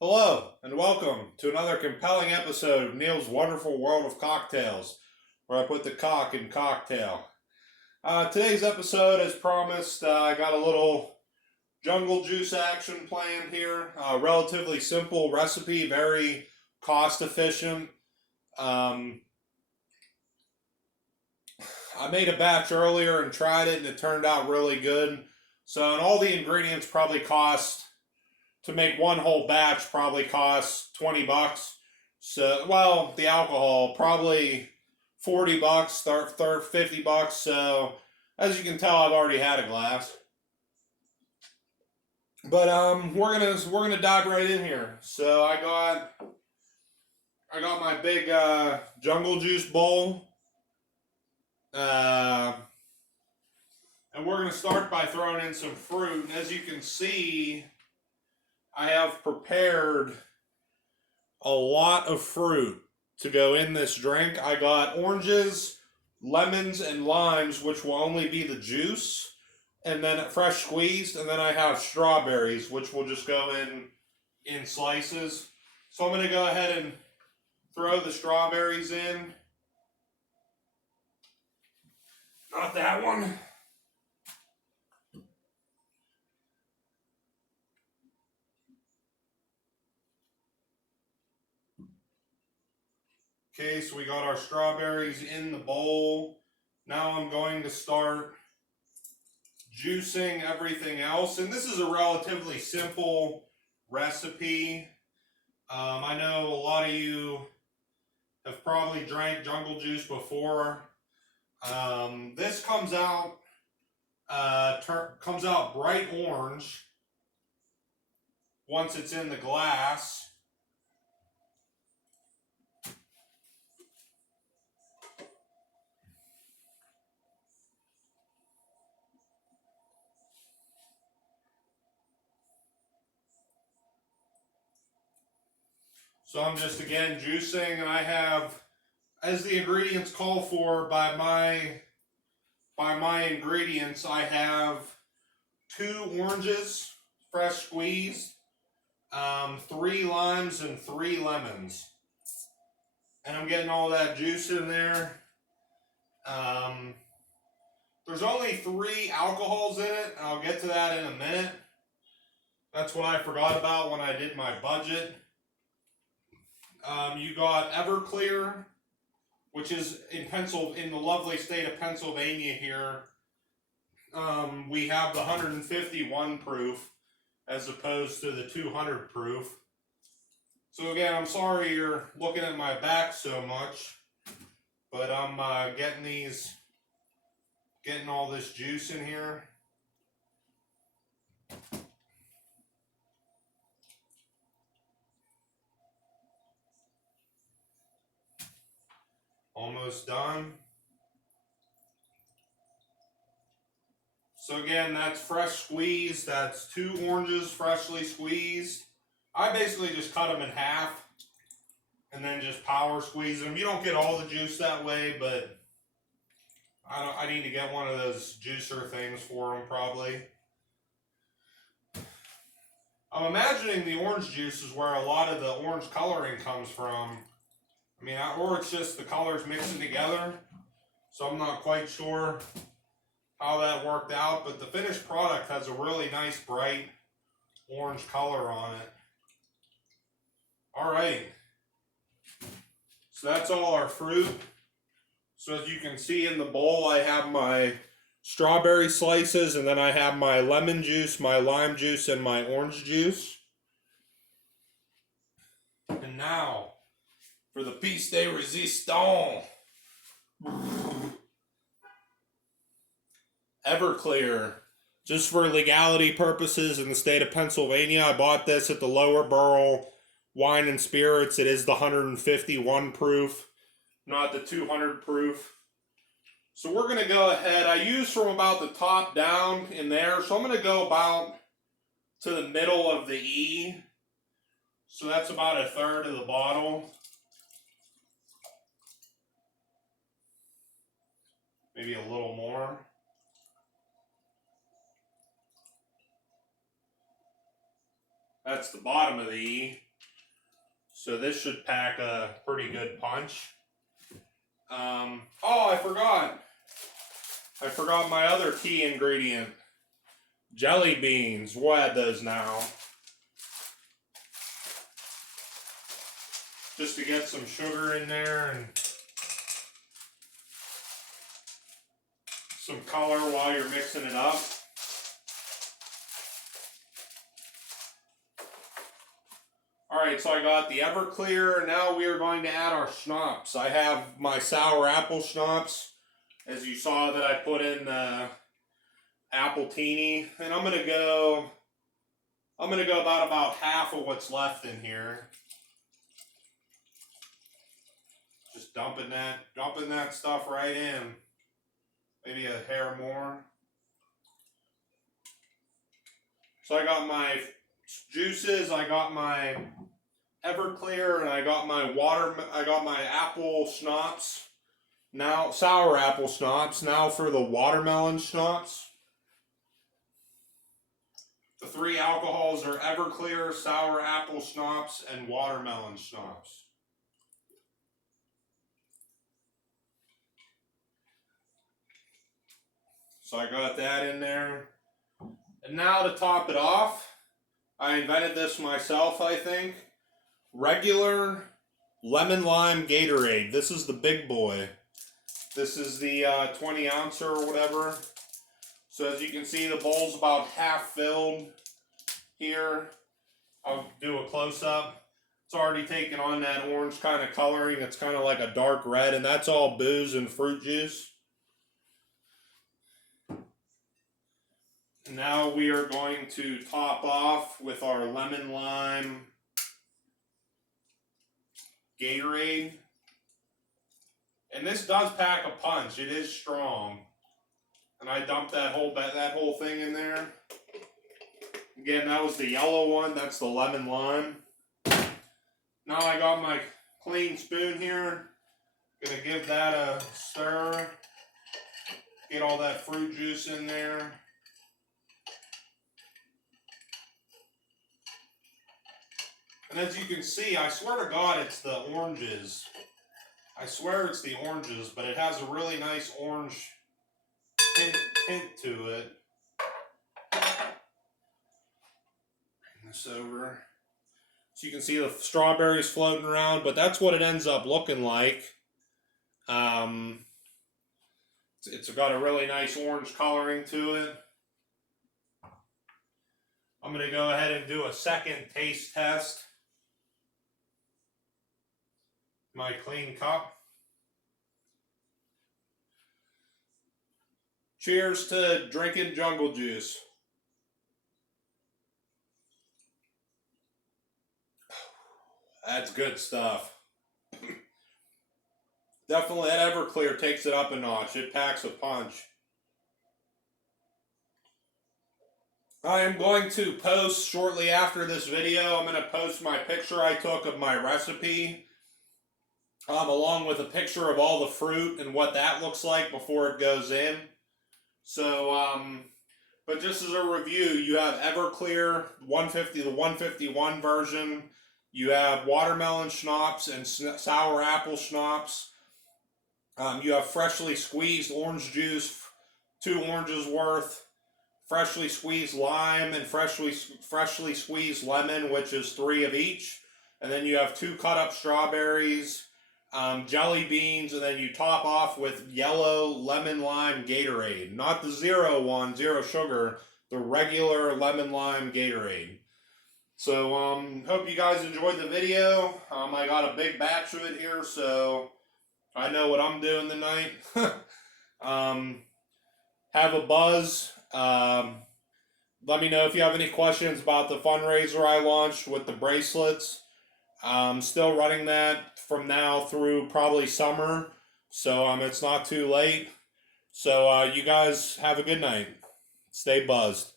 Hello, and welcome to another compelling episode of Neil's Wonderful World of Cocktails, where I put the cock in cocktail. Today's episode, as promised, I got a little jungle juice action planned here. Relatively simple recipe, very cost efficient. I made a batch earlier and tried it, and it turned out really good. So, and all the ingredients probably cost, to make one whole batch probably costs $20. So, well, the alcohol probably $40, 50 bucks. So, as you can tell, I've already had a glass. But we're gonna dive right in here. So I got my big jungle juice bowl. And we're gonna start by throwing in some fruit. And as you can see, I have prepared a lot of fruit to go in this drink. I got oranges, lemons, and limes, which will only be the juice, and then fresh squeezed, and then I have strawberries, which will just go in slices. So I'm going to go ahead and throw the strawberries in. Not that one. Okay, so we got our strawberries in the bowl. Now I'm going to start juicing everything else. And this is a relatively simple recipe. I know a lot of you have probably drank jungle juice before. This comes out bright orange once it's in the glass. So I'm just again juicing, and I have, as the ingredients call for by my ingredients, I have 2 oranges, fresh squeezed, 3 limes, and 3 lemons. And I'm getting all that juice in there. There's only 3 alcohols in it, and I'll get to that in a minute. That's what I forgot about when I did my budget. You got Everclear, which is in the lovely state of Pennsylvania here. We have the 151 proof as opposed to the 200 proof. So again, I'm sorry you're looking at my back so much, but I'm getting all this juice in here. Almost done. So again, that's fresh squeezed. That's 2 oranges freshly squeezed. I basically just cut them in half and then just power squeeze them. You don't get all the juice that way, but I need to get one of those juicer things for them probably. I'm imagining the orange juice is where a lot of the orange coloring comes from. I mean, or it's just the colors mixing together. So I'm not quite sure how that worked out, but the finished product has a really nice bright orange color on it. All right. So that's all our fruit. So as you can see in the bowl, I have my strawberry slices, and then I have my lemon juice, my lime juice, and my orange juice. And now for the piece de resistance. Everclear. Just for legality purposes in the state of Pennsylvania, I bought this at the Lower Borough Wine and Spirits. It is the 151 proof, not the 200 proof. So we're going to go ahead. I use from about the top down in there. So I'm going to go about to the middle of the E. So that's about 1/3 of the bottle. Maybe a little more. That's the bottom of the E. So this should pack a pretty good punch. Oh, I forgot. I forgot my other key ingredient. Jelly beans. We'll add those now. Just to get some sugar in there and some color while you're mixing it up. Alright, so I got the Everclear. Now we are going to add our schnapps. I have my sour apple schnapps, as you saw that I put in apple teeny. And I'm gonna go about half of what's left in here. Just dumping that stuff right in. Maybe a hair more. So I got my juices, I got my Everclear, and I got my apple schnapps. Now, sour apple schnapps. Now for the watermelon schnapps. The three alcohols are Everclear, sour apple schnapps, and watermelon schnapps. So I got that in there. And now to top it off, I invented this myself, I think. Regular lemon lime Gatorade. This is the big boy. This is the 20 ounce or whatever. So as you can see, the bowl's about half filled here. I'll do a close-up. It's already taken on that orange kind of coloring. It's kind of like a dark red, and that's all booze and fruit juice. Now we are going to top off with our lemon lime Gatorade. And this does pack a punch. It is strong. And I dumped that whole thing in there. Again, that was the yellow one. That's the lemon lime. Now I got my clean spoon here. Gonna give that a stir. Get all that fruit juice in there. And as you can see, I swear to God, it's the oranges. I swear it's the oranges, but it has a really nice orange tint to it. Bring this over. So you can see the strawberries floating around, but that's what it ends up looking like. It's got a really nice orange coloring to it. I'm going to go ahead and do a second taste test. My clean cup. Cheers to drinking jungle juice. That's good stuff. Definitely, that Everclear takes it up a notch. It packs a punch. I am going to post shortly after this video. I'm going to post my picture I took of my recipe. Along with a picture of all the fruit and what that looks like before it goes in. So, but just as a review, you have Everclear 150, the 151 version. You have watermelon schnapps and sour apple schnapps. You have freshly squeezed orange juice, 2 oranges worth. Freshly squeezed lime and freshly squeezed lemon, which is 3 of each. And then you have 2 cut up strawberries. Jelly beans, and then you top off with yellow lemon lime Gatorade. Not the zero one, zero sugar, the regular lemon lime Gatorade. So, hope you guys enjoyed the video. I got a big batch of it here, so I know what I'm doing tonight. Have a buzz. Let me know if you have any questions about the fundraiser I launched with the bracelets. I'm still running that from now through probably summer, so it's not too late. So you guys have a good night. Stay buzzed.